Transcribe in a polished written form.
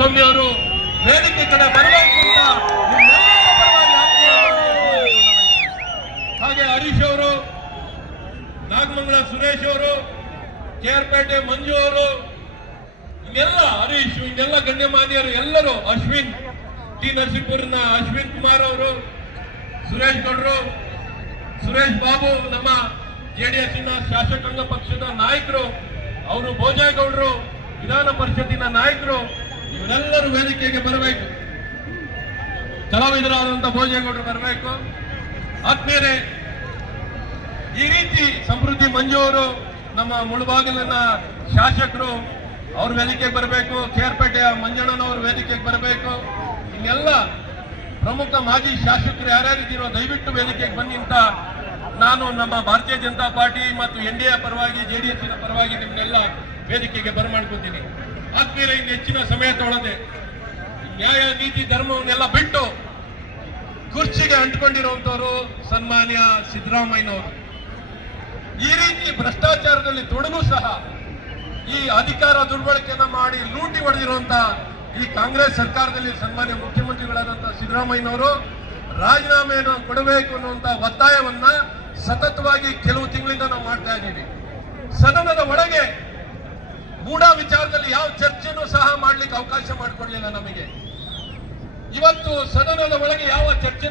ಕುಮಾರಸ್ವಾಮಿ ಅವರು ವೇದಿಕೆ ಕಡೆ ಬರಬೇಕು ಅಂತ ನಿಮ್ಮೆಲ್ಲರ ಪರವಾಗಿ ಆತ್ಮೀಯವಾಗಿ ಹಾಗೆ ಹರೀಶ್ ಅವರು, ನಾಗಮಂಗಲ ಸುರೇಶ್ ಅವರು, ಕೇರ್ಪೇಟೆ ಮಂಜು ಅವರು, ಇನ್ನೆಲ್ಲ ಹರೀಶ್, ಇನ್ನೆಲ್ಲ ಗಣ್ಯಮಾನ್ಯರು ಎಲ್ಲರೂ, ಅಶ್ವಿನ್ ಟಿ ನರಸೀಪುರನ ಅಶ್ವಿನ್ ಕುಮಾರ್ ಅವರು, ಸುರೇಶ್ ಗೌಡ್ರು, ಸುರೇಶ್ ಬಾಬು, ನಮ್ಮ ಜೆಡಿಎಸ್ನ ಶಾಸಕಾಂಗ ಪಕ್ಷದ ನಾಯಕರು, ಅವರು ಭೋಜೇಗೌಡರು, ವಿಧಾನ ಪರಿಷತ್ತಿನ ನಾಯಕರು, ಇವರೆಲ್ಲರೂ ವೇದಿಕೆಗೆ ಬರಬೇಕು. ಕಲಾವಿದರಾದಂತಹ ಭೋಜೇಗೌಡರು ಬರಬೇಕು. ಆದ್ಮೇಲೆ ಈ ರೀತಿ ಸಮೃದ್ಧಿ ಮಂಜು ಅವರು, ನಮ್ಮ ಮುಳಬಾಗಿಲಿನ ಶಾಸಕರು, ಅವ್ರ ವೇದಿಕೆಗೆ ಬರಬೇಕು. ಕೇರ್ಪೇಟೆಯ ಮಂಜಣ್ಣನವರು ವೇದಿಕೆಗೆ ಬರಬೇಕು. ಇನ್ನೆಲ್ಲ ಪ್ರಮುಖ ಮಾಜಿ ಶಾಸಕರು ಯಾರ್ಯಾರಿದ್ದೀರೋ ದಯವಿಟ್ಟು ವೇದಿಕೆಗೆ ಬನ್ನಿ ಅಂತ ನಾನು ನಮ್ಮ ಭಾರತೀಯ ಜನತಾ ಪಾರ್ಟಿ ಮತ್ತು NDA ಪರವಾಗಿ, JDSನ ಪರವಾಗಿ ನಿಮ್ಮನ್ನೆಲ್ಲ ವೇದಿಕೆಗೆ ಬರಮಾಡ್ಕೊತೀನಿ. ಆದ್ಮೇಲೆ ಇನ್ನು ಹೆಚ್ಚಿನ ಸಮಯ ತೊಗೊಳ್ಳದೆ ನ್ಯಾಯ ನೀತಿ ಧರ್ಮವನ್ನೆಲ್ಲ ಬಿಟ್ಟು ಕುರ್ಚಿಗೆ ಅಂಟ್ಕೊಂಡಿರುವಂತವರು ಸನ್ಮಾನ್ಯ ಸಿದ್ದರಾಮಯ್ಯನವರು. ಈ ರೀತಿ ಭ್ರಷ್ಟಾಚಾರದಲ್ಲಿ ತೊಡಗೂ ಸಹ ಈ ಅಧಿಕಾರ ದುರ್ಬಳಕೆಯನ್ನ ಮಾಡಿ ಲೂಟಿ ಹೊಡೆದಿರುವಂತ ಈ ಕಾಂಗ್ರೆಸ್ ಸರ್ಕಾರದಲ್ಲಿ ಸನ್ಮಾನ್ಯ ಮುಖ್ಯಮಂತ್ರಿಗಳಾದಂತಹ ಸಿದ್ದರಾಮಯ್ಯನವರು ರಾಜೀನಾಮೆಯನ್ನು ಕೊಡಬೇಕು ಅನ್ನುವಂತ ಒತ್ತಾಯವನ್ನ ಸತತವಾಗಿ ಕೆಲವು ತಿಂಗಳಿಂದ ನಾವು ಮಾಡ್ತಾ ಇದ್ದೀವಿ. ಸದನದ ಒಳಗೆ ಮೂಢ ವಿಚಾರದಲ್ಲಿ ಯಾವ ಚರ್ಚೆನೂ ಸಹ ಮಾಡ್ಲಿಕ್ಕೆ ಅವಕಾಶ ಮಾಡಿಕೊಡ್ಲಿಲ್ಲ ನಮಗೆ. ಇವತ್ತು ಸದನದ ಒಳಗೆ ಯಾವ ಚರ್ಚೆ